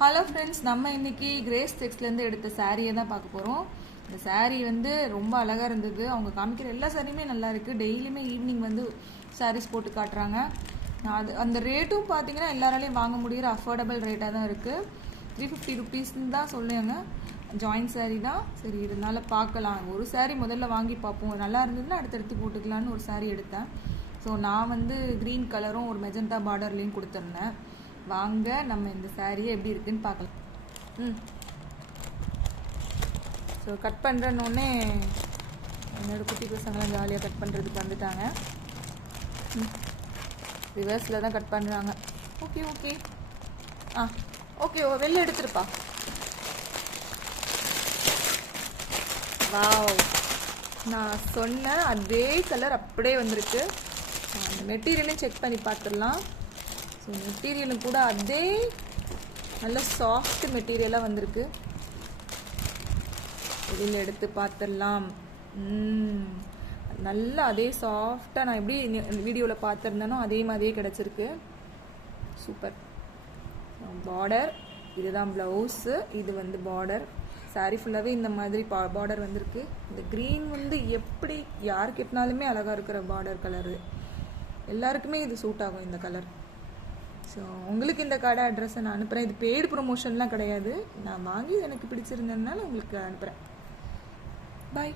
Hello friends, நம்ம இன்னைக்கு grace டெக்ஸ்ட்லேருந்து எடுத்த சாரியை தான் பார்க்க போகிறோம். இந்த சாரீ வந்து ரொம்ப அழகாக இருந்தது. அவங்க காமிக்கிற எல்லா சாரியுமே நல்லா இருக்குது. டெய்லியுமே ஈவினிங் வந்து சாரீஸ் போட்டு காட்டுறாங்க. அந்த ரேட்டும் பார்த்தீங்கன்னா எல்லாராலையும் வாங்க முடிகிற அஃபோர்டபுள் ரேட்டாக தான் இருக்குது. 350 ருபீஸ்ன்னு தான் சொல்லுவாங்க. ஜாயின்ட் சாரீ தான். சரி, இதனால பார்க்கலாம். ஒரு சாரீ முதல்ல வாங்கி பார்ப்போம், நல்லா இருந்ததுன்னா அடுத்தடுத்து போட்டுக்கலான்னு ஒரு சாரீ எடுத்தேன். ஸோ நான் வந்து க்ரீன் கலரும் ஒரு மெஜந்தா பார்டர்லேயும் கொடுத்துருந்தேன். வாங்க நம்ம இந்த சாரியை எப்படி இருக்குன்னு பார்க்கலாம். ஸோ கட் பண்ணுறன்னொன்னே என்னோட குட்டி பசங்களாம் ஜாலியாக கட் பண்ணுறதுக்கு வந்துட்டாங்க. ரிவர்ஸில் தான் கட் பண்ணுறாங்க. ஓகே ஓகே ஓகே வெளில எடுத்துருப்பா. வாவ், நான் சொன்ன அதே கலர் அப்படியே வந்திருக்கு. அந்த மெட்டீரியலையும் செக் பண்ணி பார்த்துடலாம். ஸோ மெட்டீரியலும் கூட அதே நல்ல சாஃப்ட் மெட்டீரியலாக வந்திருக்கு. வெளியில் எடுத்து பார்த்துடலாம். நல்லா அதே சாஃப்டாக நான் எப்படி வீடியோவில் பார்த்துருந்தேனோ அதே மாதிரியே கிடச்சிருக்கு. சூப்பர். பார்டர் இதுதான் ப்ளவுஸு, இது வந்து பார்டர். சாரீ ஃபுல்லாகவே இந்த மாதிரி பார்டர் வந்திருக்கு. இந்த க்ரீன் வந்து எப்படி யார் கட்டினாலுமே அழகாக இருக்கிற பார்டர் கலரு. எல்லாருக்குமே இது சூட் ஆகும் இந்த கலர். ஸோ உங்களுக்கு இந்த கடை அட்ரஸை நான் அனுப்புகிறேன். இது பெய்டு ப்ரொமோஷன்லாம் கிடையாது. நான் வாங்கி எனக்கு பிடிச்சிருந்ததுனால உங்களுக்கு அனுப்புகிறேன். பாய்.